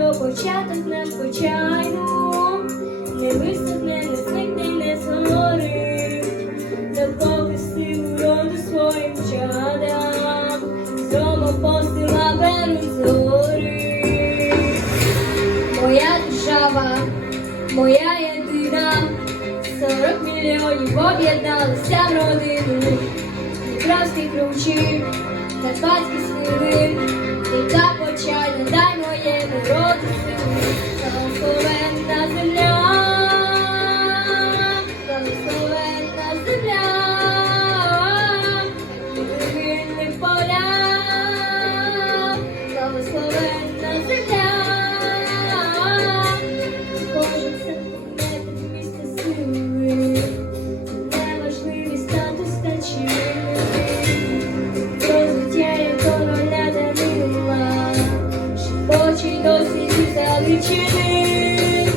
початок наш почайну, не висохне, не зникне, не згорить, допоки силу роду своїм чадам, зромо постила беруть зори. Моя держава, моя єдина, сорок мільйонів об'єдналися в родину. Дніпровські кручі, Карпатські схили, заличини.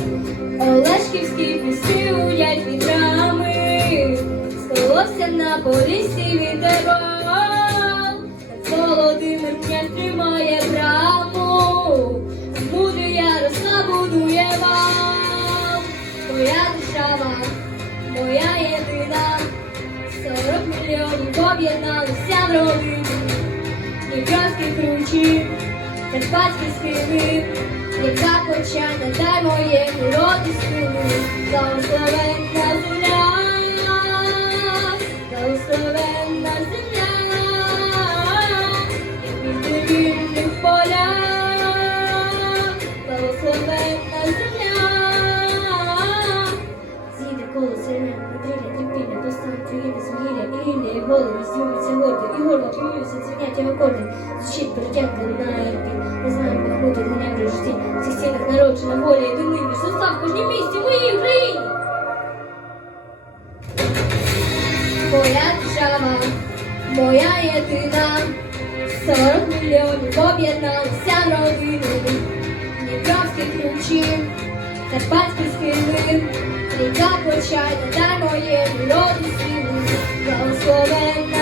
Олешківські піски гулять вітрами, з на полісі вітером. Так Володимир князь тримає браму, буде Ярослав будує вам. Моя держава, моя єдина. Сорок мільйонів об'єдналися в родину, Дніпровські кручі, Карпатські схили, як почайна, дай моєму роду сили, благословенна рівня, і голови, і горло тримаються, дзвенять акорди, звучить перетянка на ерпі, не знаю, ганяк до житті, в цих стінах народжена воля, і дивний состав в кожній місті, моїй Україні. Моя держава, моя єдина, сорок мільйонів об'єдналися в родину, Дніпровські ключі, Карпатські схили, ріка почайна, дай моєму роду сили, благословенна